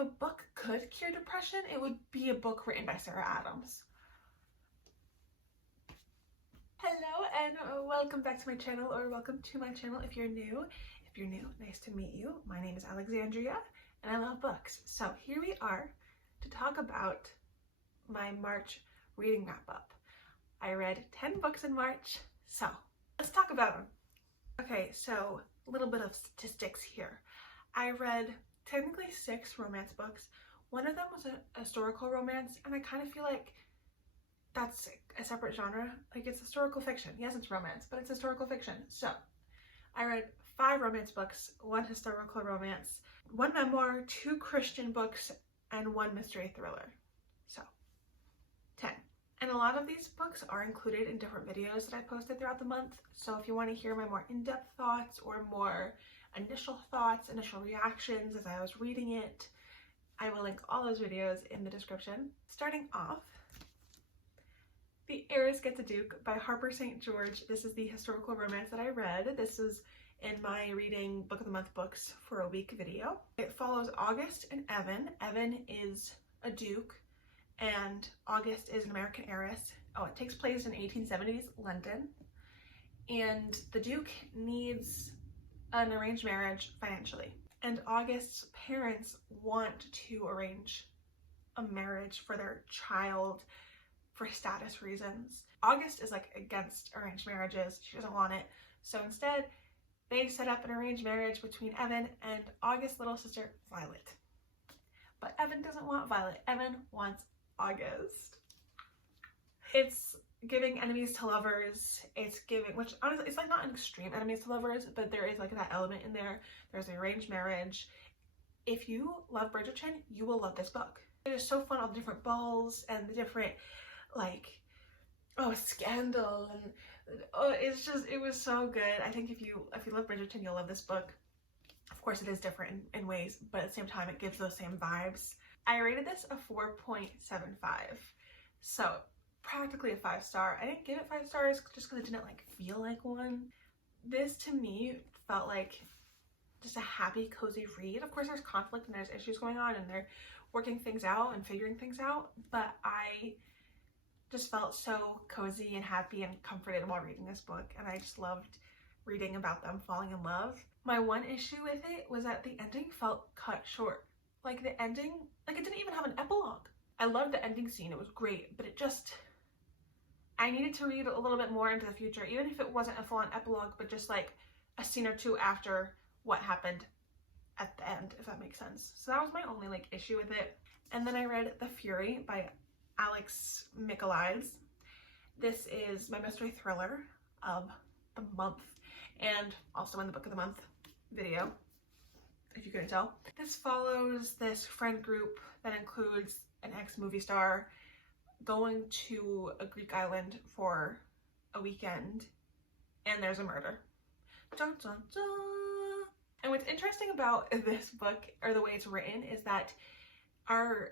a book could cure depression, it would be a book written by Sarah Adams. Hello and welcome back to my channel, or welcome to my channel if you're new. If you're new, nice to meet you. My name is Alexandria and I love books. So here we are to talk about my March reading wrap up. I read 10 books in March, so let's talk about them. Okay, so a little bit of statistics here. I read technically 6 romance books. One of them was a historical romance, and I kind of feel like that's a separate genre. Like, it's historical fiction. Yes, it's romance, but it's historical fiction. So I read 5 romance books, 1 historical romance, 1 memoir, 2 Christian books, and 1 mystery thriller. So 10. And a lot of these books are included in different videos that I posted throughout the month. So if you want to hear my more in-depth thoughts or more initial thoughts, initial reactions as I was reading it, I will link all those videos in the description. Starting off, The Heiress Gets a Duke by Harper St. George. This is the historical romance that I read. This is in my reading Book of the Month books for a week video. It follows August and Evan. Evan is a duke and August is an American heiress. Oh, it takes place in 1870s London. And the duke needs an arranged marriage financially. And August's parents want to arrange a marriage for their child for status reasons. August is like against arranged marriages. She doesn't want it. So instead, they set up an arranged marriage between Evan and August's little sister, Violet. But Evan doesn't want Violet. Evan wants August. It's giving enemies to lovers. It's giving, which honestly, it's like not an extreme enemies to lovers, but there is like that element in there. There's an arranged marriage. If you love Bridgerton, you will love this book. It is so fun, all the different balls and the different, like, oh, scandal, and oh, it's just, it was so good. I think if you love Bridgerton, you'll love this book. Of course, it is different in ways, but at the same time, it gives those same vibes. I rated this a 4.75, so practically a 5-star. I didn't give it 5 stars just because it didn't like feel like one. This to me felt like just a happy, cozy read. Of course, there's conflict and there's issues going on and they're working things out and figuring things out, but I just felt so cozy and happy and comforted while reading this book, and I just loved reading about them falling in love. My one issue with it was that the ending felt cut short. Like the ending, like it didn't even have an epilogue. I loved the ending scene, it was great, but it just, I needed to read a little bit more into the future, even if it wasn't a full-on epilogue, but just like a scene or two after what happened at the end, if that makes sense. So that was my only like issue with it. And then I read The Fury by Alex Michaelides. This is my mystery thriller of the month and also in the Book of the Month video, if you couldn't tell. This follows this friend group that includes an ex-movie star going to a Greek island for a weekend, and there's a murder. Dun, dun, dun. And what's interesting about this book, or the way it's written, is that our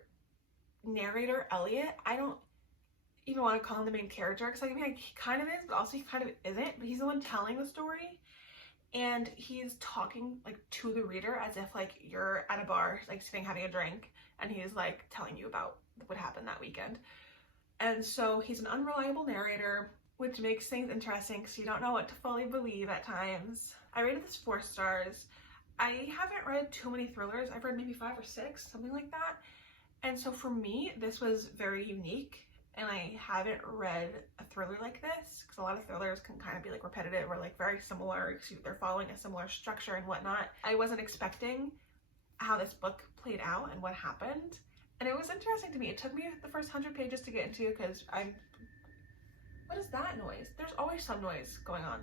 narrator, Elliot, I don't even want to call him the main character, because I mean, like, he kind of is, but also he kind of isn't, but he's the one telling the story, and he's talking like to the reader as if like you're at a bar, like sitting having a drink, and he's like telling you about what happened that weekend. And so he's an unreliable narrator, which makes things interesting because you don't know what to fully believe at times. I rated this 4 stars. I haven't read too many thrillers. I've read maybe 5 or 6, something like that. And so for me, this was very unique, and I haven't read a thriller like this because a lot of thrillers can kind of be like repetitive or like very similar. They're following a similar structure and whatnot. I wasn't expecting how this book played out and what happened. And it was interesting to me. It took me the first 100 pages to get into because what is that noise? There's always some noise going on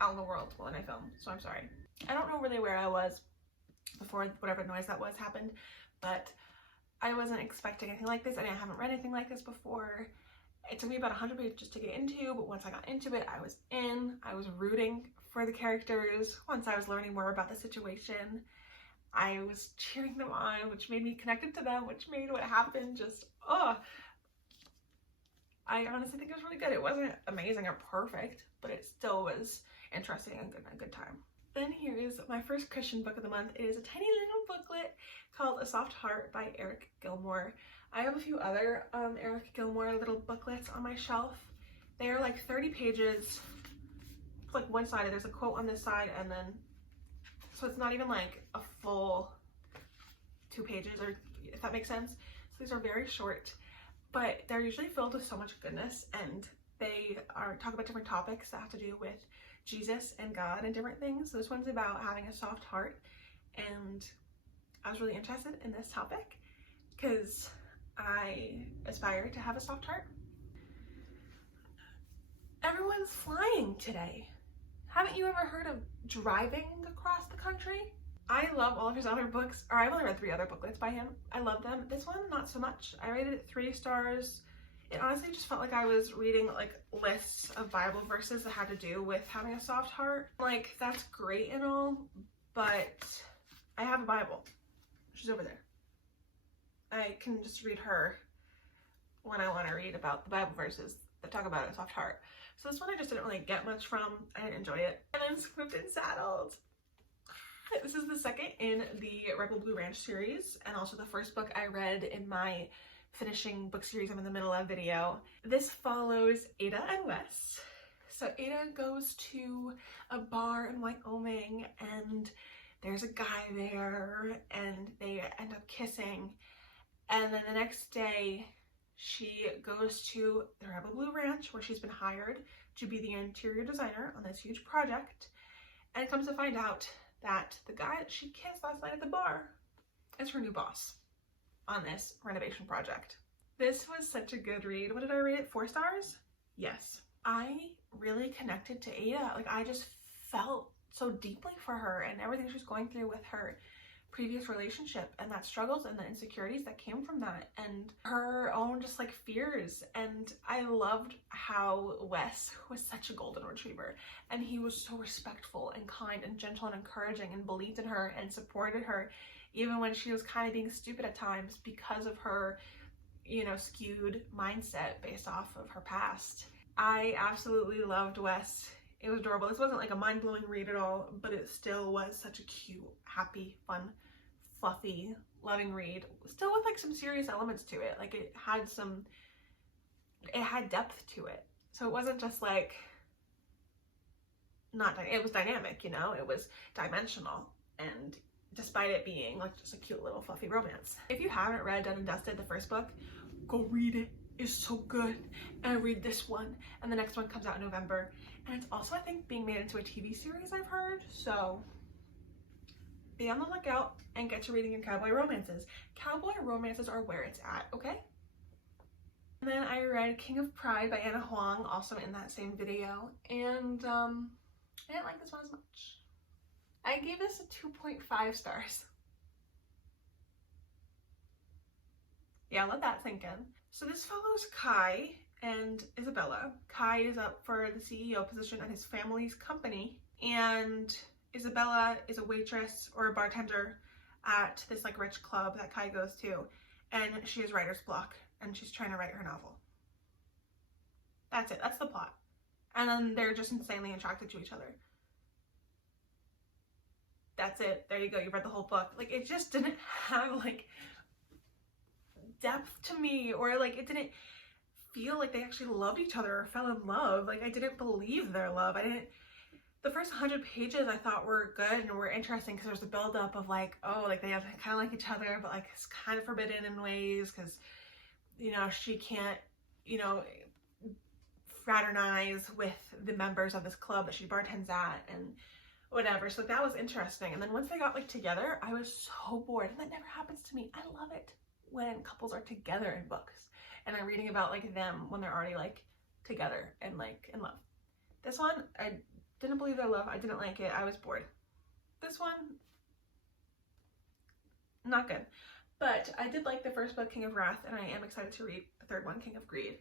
out in the world when I film, so I'm sorry. I don't know really where I was before whatever noise that was happened, but I wasn't expecting anything like this. I haven't read anything like this before. It took me about 100 pages to get into, but once I got into it, I was in. I was rooting for the characters. Once I was learning more about the situation, I was cheering them on, which made me connected to them, which made what happened just, oh. I honestly think it was really good. It wasn't amazing or perfect, but it still was interesting and a good time. Then here is my first Christian book of the month. It is a tiny little booklet called A Soft Heart by Eric Gilmore. I have a few other Eric Gilmore little booklets on my shelf. They are like 30 pages. It's like one-sided. There's a quote on this side, and then, so it's not even like a full 2 pages, or if that makes sense. So these are very short, but they're usually filled with so much goodness, and they talk about different topics that have to do with Jesus and God and different things. So this one's about having a soft heart, and I was really interested in this topic because I aspire to have a soft heart. Everyone's flying today. Haven't you ever heard of driving across the country? I love all of his other books, or I've only read 3 other booklets by him. I love them. This one, not so much. I rated it 3 stars. It honestly just felt like I was reading like lists of Bible verses that had to do with having a soft heart. Like, that's great and all, but I have a Bible. She's over there. I can just read her when I want to read about the Bible verses that talk about a soft heart. So this one I just didn't really get much from. I didn't enjoy it. And then Swift and Saddled. This is the second in the Rebel Blue Ranch series, and also the first book I read in my finishing book series I'm in the middle of video. This follows Ada and Wes. So Ada goes to a bar in Wyoming, and there's a guy there, and they end up kissing. And then the next day, she goes to the Rebel Blue Ranch, where she's been hired to be the interior designer on this huge project, and comes to find out that the guy that she kissed last night at the bar is her new boss on this renovation project. This was such a good read. What did I rate it? 4 stars? Yes. I really connected to Ada. Like, I just felt so deeply for her and everything she was going through with her previous relationship, and that struggles and the insecurities that came from that, and her own just like fears. And I loved how Wes was such a golden retriever, and he was so respectful and kind and gentle and encouraging, and believed in her and supported her even when she was kind of being stupid at times because of her, you know, skewed mindset based off of her past. I absolutely loved Wes. It was adorable. This wasn't like a mind-blowing read at all, but it still was such a cute, happy, fun, fluffy, loving read. Still with like some serious elements to it. Like, it had depth to it. So it wasn't just like, it was dynamic, you know? It was dimensional, and despite it being like just a cute little fluffy romance. If you haven't read Done and Dusted, the first book, go read it. It's so good. And read this one, and the next one comes out in November. And it's also, I think, being made into a TV series, I've heard. So be on the lookout and get to reading your cowboy romances. Cowboy romances are where it's at, okay? And then I read King of Pride by Anna Huang, also in that same video. And I didn't like this one as much. I gave this a 2.5 stars. Yeah, let that sink in. So this follows Kai and Isabella. Kai is up for the CEO position at his family's company, and Isabella is a waitress or a bartender at this like rich club that Kai goes to, and she has writer's block, and she's trying to write her novel. That's it. That's the plot. And then they're just insanely attracted to each other. That's it. There you go. You've read the whole book. Like, it just didn't have like depth to me, or like it didn't feel like they actually loved each other or fell in love. Like, I didn't believe their love. The first 100 pages I thought were good and were interesting because there's a buildup of like, oh, like they have kind of like each other, but like it's kind of forbidden in ways because, you know, she can't, you know, fraternize with the members of this club that she bartends at and whatever. So that was interesting. And then once they got like together, I was so bored, and that never happens to me. I love it when couples are together in books and I'm reading about like them when they're already like together and like in love. This one, I didn't believe their love. I didn't like it. I was bored. This one, not good. But I did like the first book, King of Wrath, and I am excited to read the third one, King of Greed.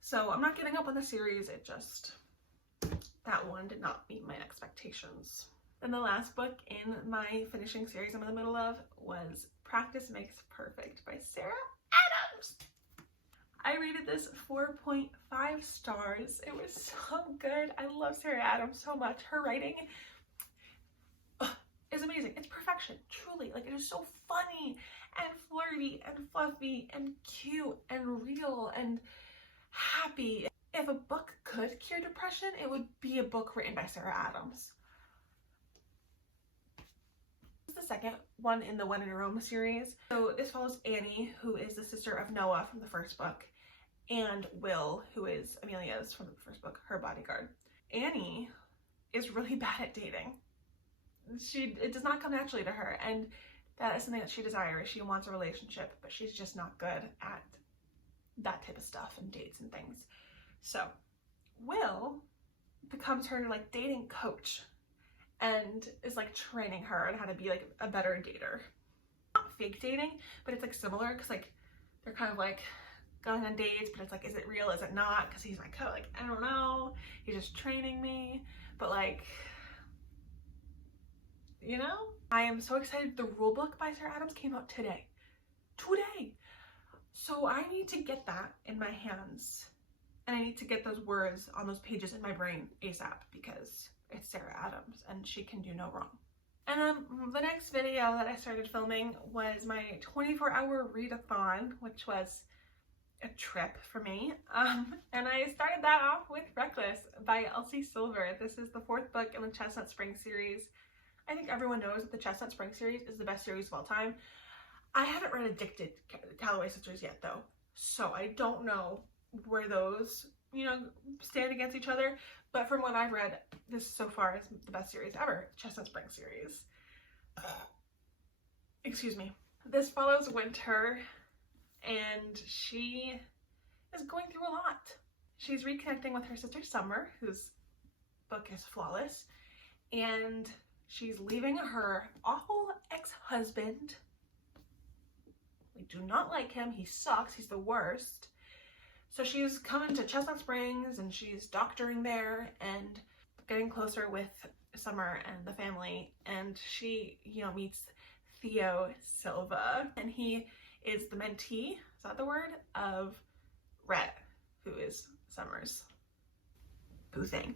So I'm not giving up on the series. It just, that one did not meet my expectations. And the last book in my finishing series I'm in the middle of was Practice Makes Perfect by Sarah Adams. I rated this 4.5 stars. It was so good. I love Sarah Adams so much. Her writing is is amazing. It's perfection, truly. Like, it is so funny and flirty and fluffy and cute and real and happy. If a book could cure depression, it would be a book written by Sarah Adams. This is the second one in the When in Rome series. So this follows Annie, who is the sister of Noah from the first book, and Will, who is Amelia's from the first book, her bodyguard. Annie is really bad at dating. It does not come naturally to her, and that is something that she desires. She wants a relationship, but she's just not good at that type of stuff and dates and things. So Will becomes her like dating coach and is like training her on how to be like a better dater. Not fake dating, but it's like similar, because like they're kind of like going on dates, but it's like, is it real, is it not? Because he's my coach, like, I don't know, he's just training me. But like, you know, I am so excited. The rule book by Sarah Adams came out today. So I need to get that in my hands, and I need to get those words on those pages in my brain ASAP, because it's Sarah Adams and she can do no wrong. And the next video that I started filming was my 24-hour readathon, which was a trip for me. And I started that off with Reckless by Elsie Silver. This is the 4th book in the Chestnut Spring series. I think everyone knows that the Chestnut Spring series is the best series of all time. I haven't read Addicted Calloway Sisters yet though, so I don't know where those, you know, stand against each other. But from what I've read, this so far is the best series ever, Chestnut Spring series. Excuse me. This follows Winter, and she is going through a lot. She's reconnecting with her sister Summer, whose book is flawless, and she's leaving her awful ex-husband. We do not like him. He sucks. He's the worst. So she's coming to Chestnut Springs and she's doctoring there and getting closer with Summer and the family. And she, you know, meets Theo Silva, and he is the mentee, is that the word, of Rhett, who is Summer's boo thing.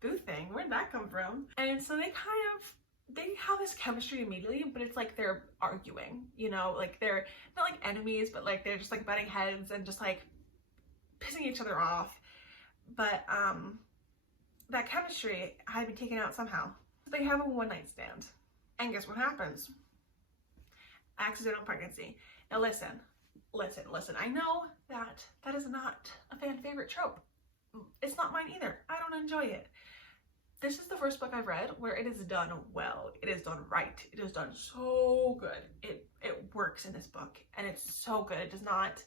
Where'd that come from? And so they have this chemistry immediately, but it's like they're arguing, you know, like they're not like enemies, but like they're just like butting heads and just like pissing each other off. But that chemistry had to be taken out somehow. They have a one-night stand, and guess what happens? Accidental pregnancy. Now listen, I know that is not a fan favorite trope. It's not mine either. I don't enjoy it. This is the first book I've read where it is done well. It is done right. It is done so good. It works in this book, and it's so good. It does not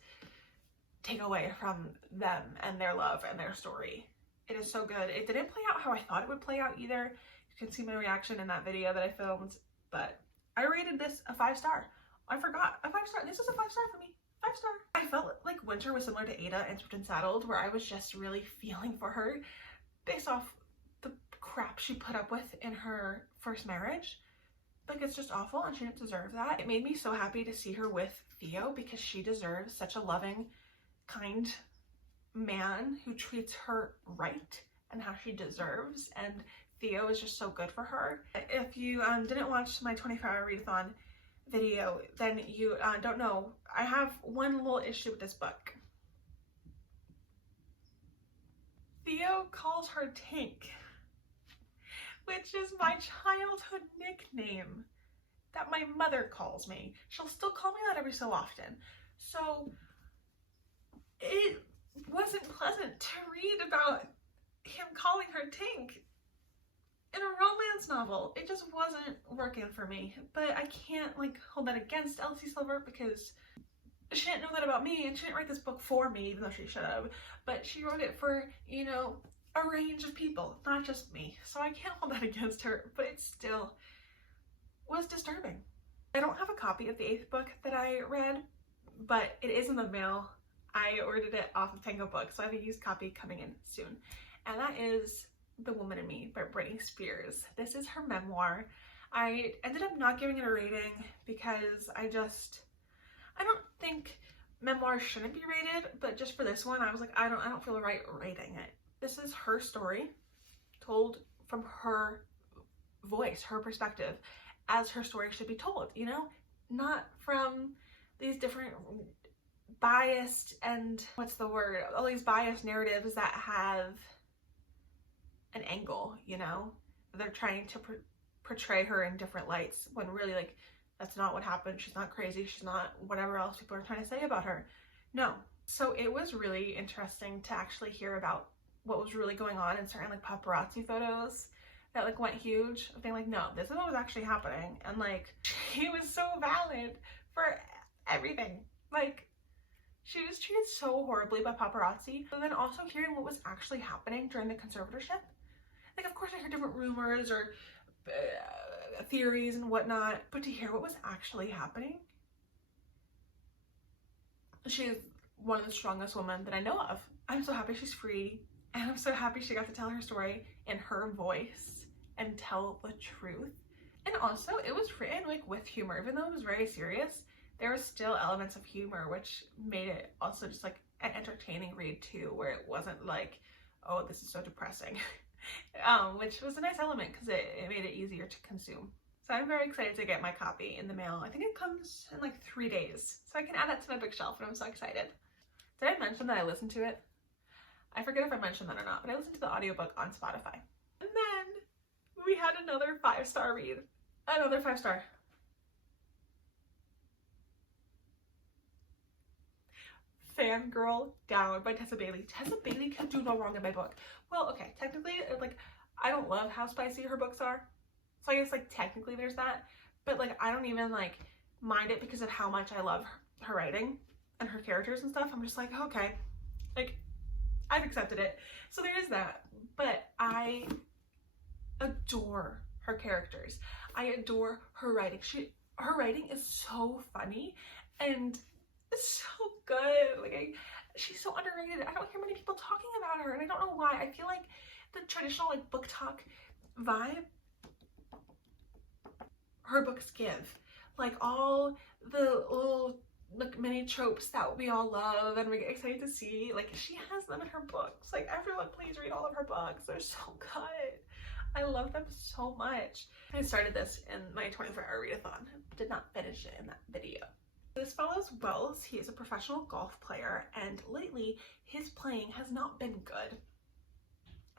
take away from them and their love and their story. It is so good. It didn't play out how I thought it would play out either. You can see my reaction in that video that I filmed, but I rated this a 5-star. I forgot, a 5-star. This is a 5-star for me. 5-star. I felt like Winter was similar to Ada in Swift and Saddled, where I was just really feeling for her based off the crap she put up with in her first marriage. Like, it's just awful, and she didn't deserve that. It made me so happy to see her with Theo, because she deserves such a loving, kind man who treats her right and how she deserves, and Theo is just so good for her. If you didn't watch my 24-hour readathon video, then you don't know. I have one little issue with this book. Theo calls her Tink, which is my childhood nickname that my mother calls me. She'll still call me that every so often. So it wasn't pleasant to read about him calling her Tink in a romance novel. It just wasn't working for me. But I can't like hold that against Elsie Silver, because she didn't know that about me, and she didn't write this book for me, even though she should have. But she wrote it for, you know, a range of people, not just me. So I can't hold that against her, but it still was disturbing. I don't have a copy of the 8th book that I read, but it is in the mail. I ordered it off of Tango Books, so I have a used copy coming in soon. And that is The Woman in Me by Britney Spears. This is her memoir. I ended up not giving it a rating because I don't think memoirs shouldn't be rated, but just for this one, I was like, I don't feel right rating it. This is her story told from her voice, her perspective, as her story should be told, you know? Not from these different biased and, what's the word? All these biased narratives that have an angle, you know? They're trying to portray her in different lights when really, like, that's not what happened. She's not crazy. She's not whatever else people are trying to say about her. No. So it was really interesting to actually hear about what was really going on in certain like paparazzi photos that like went huge, being like, no, this is what was actually happening. And like, she was so valid for everything. Like, she was treated so horribly by paparazzi. And then also hearing what was actually happening during the conservatorship. Like, of course I heard different rumors or theories and whatnot, but to hear what was actually happening, she is one of the strongest women that I know of. I'm so happy she's free, and I'm so happy she got to tell her story in her voice and tell the truth. And also, it was written like with humor. Even though it was very serious, there was still elements of humor, which made it also just like an entertaining read too, where it wasn't like, oh, this is so depressing. Which was a nice element because it made it easier to consume. So I'm very excited to get my copy in the mail. I think it comes in like 3 days, so I can add that to my bookshelf, and I'm so excited. Did I mention that I listened to it? I forget if I mentioned that or not, but I listened to the audiobook on Spotify. And then we had another 5-star read. Another 5-star. Fangirl Down by Tessa Bailey. Tessa Bailey can do no wrong in my book. Well, okay, technically, like, I don't love how spicy her books are. So I guess, like, technically there's that. But, like, I don't even, like, mind it because of how much I love her writing and her characters and stuff. I'm just like, okay, like, I've accepted it. So there is that. But I adore her characters. I adore her writing. Her writing is so funny and so good. Like, she's so underrated. I don't hear many people talking about her, and I don't know why. I feel like the traditional like book talk vibe her books give, like all the little like mini tropes that we all love and we get excited to see, like she has them in her books. Like, everyone please read all of her books. They're so good. I love them so much. I started this in my 24-hour readathon. Did not finish it in that video. This follows Wells. He is a professional golf player, and lately his playing has not been good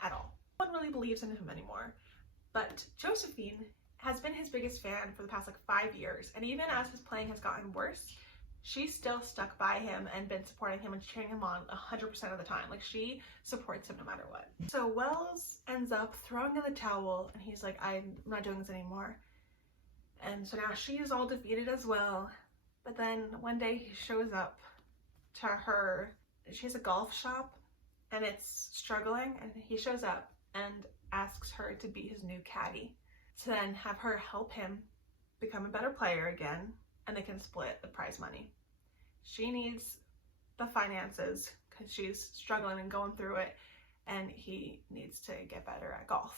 at all. No one really believes in him anymore. But Josephine has been his biggest fan for the past like 5 years, and even as his playing has gotten worse, she's still stuck by him and been supporting him and cheering him on 100% of the time. Like, she supports him no matter what. So Wells ends up throwing in the towel, and he's like, I'm not doing this anymore. And so now she is all defeated as well. But then one day he shows up to her. She has a golf shop and it's struggling, and he shows up and asks her to be his new caddy, to then have her help him become a better player again, and they can split the prize money. She needs the finances because she's struggling and going through it, and he needs to get better at golf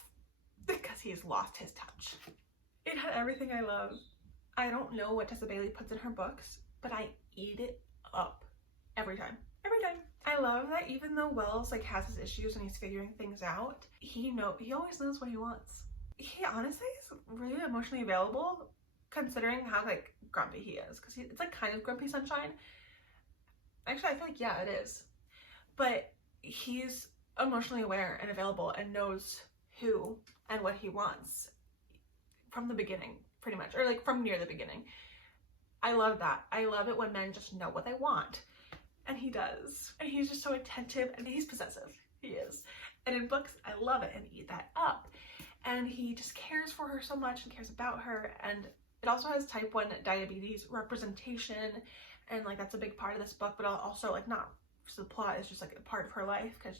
because he's lost his touch. It had everything I love. I don't know what Tessa Bailey puts in her books, but I eat it up every time. Every time. I love that even though Wells like has his issues and he's figuring things out, he always knows what he wants. He honestly is really emotionally available considering how like grumpy he is, because it's like kind of grumpy sunshine. Actually, I feel like, yeah, it is. But he's emotionally aware and available and knows who and what he wants from the beginning, pretty much, or like from near the beginning. I love that. I love it when men just know what they want, and he does. And he's just so attentive, and he's possessive. He is. And in books, I love it and eat that up. And he just cares for her so much and cares about her. And it also has type 1 diabetes representation, and like that's a big part of this book, but also like not just the plot, is just like a part of her life because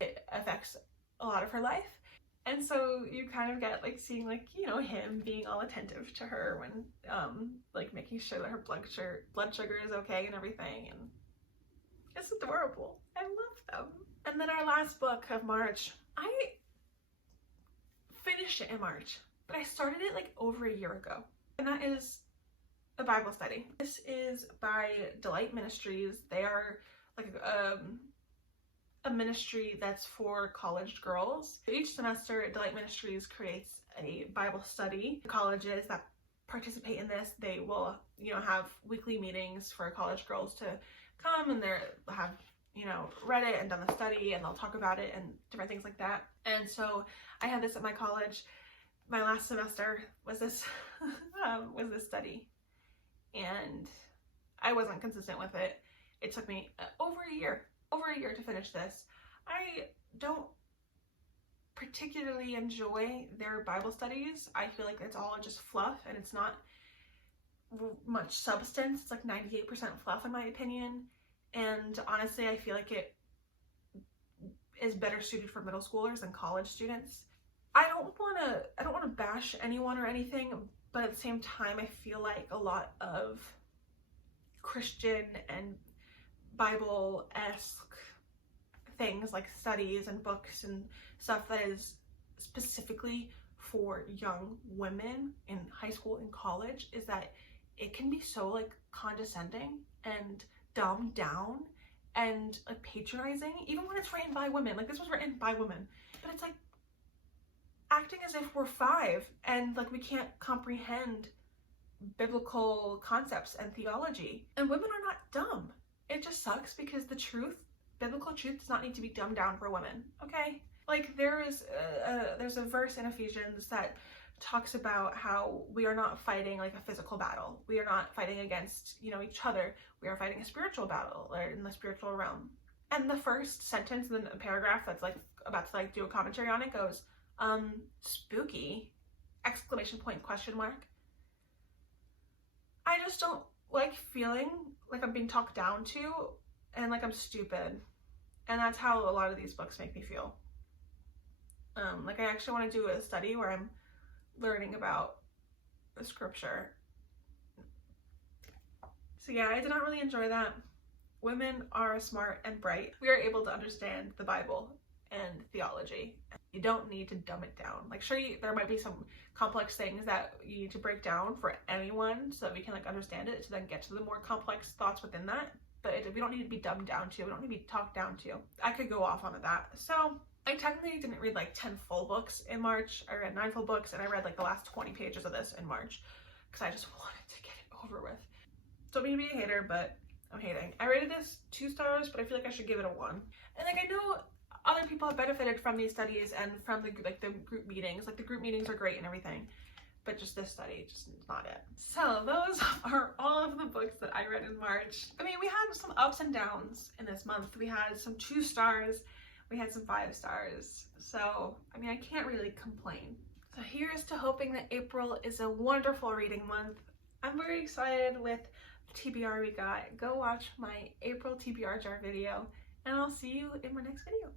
it affects a lot of her life. And so you kind of get like seeing like, you know, him being all attentive to her when like making sure that her blood sugar is okay and everything, and it's adorable. I love them. And then our last book of March, I finished it in March, but I started it like over a year ago, and that is a Bible study. This is by Delight Ministries. They are like a ministry that's for college girls. Each semester, Delight Ministries creates a Bible study for colleges that participate in this. They will, you know, have weekly meetings for college girls to come, and they'll have, you know, read it and done the study, and they'll talk about it and different things like that. And so I had this at my college. My last semester was this was this study, and I wasn't consistent with it. It took me over a year to finish this. I don't particularly enjoy their Bible studies. I feel like it's all just fluff, and it's not much substance. It's like 98% fluff in my opinion. And honestly, I feel like it is better suited for middle schoolers than college students. I don't want to bash anyone or anything, but at the same time, I feel like a lot of Christian and Bible-esque things like studies and books and stuff that is specifically for young women in high school and college is that it can be so like condescending and dumbed down and like patronizing, even when it's written by women. Like, this was written by women, but it's like acting as if we're 5 and like we can't comprehend biblical concepts and theology. And women are not dumb. It just sucks because the truth, biblical truth, does not need to be dumbed down for women, okay? Like, there's a verse in Ephesians that talks about how we are not fighting like a physical battle. We are not fighting against, you know, each other. We are fighting a spiritual battle, or in the spiritual realm. And the first sentence in the paragraph that's like about to like do a commentary on it goes, spooky, exclamation point, question mark. I just don't like feeling like I'm being talked down to and like I'm stupid. And that's how a lot of these books make me feel. Like, I actually want to do a study where I'm learning about the scripture. So yeah, I did not really enjoy that. Women are smart and bright. We are able to understand the Bible and theology. You don't need to dumb it down. Like, sure, there might be some complex things that you need to break down for anyone so that we can like understand it, to then get to the more complex thoughts within that. But we don't need to be dumbed down to. We don't need to be talked down to. I could go off on that. So I technically didn't read like 10 full books in March. I read 9 full books, and I read like the last 20 pages of this in March because I just wanted to get it over with. Don't mean to be a hater, but I'm hating. I rated this 2 stars, but I feel like I should give it a 1. And like, I know other people have benefited from these studies and from the group meetings. Like, the group meetings are great and everything, but just this study just is not it. So those are all of the books that I read in March. I mean, we had some ups and downs in this month. We had some 2 stars, we had some 5 stars. So, I mean, I can't really complain. So here's to hoping that April is a wonderful reading month. I'm very excited with the TBR we got. Go watch my April TBR jar video, and I'll see you in my next video.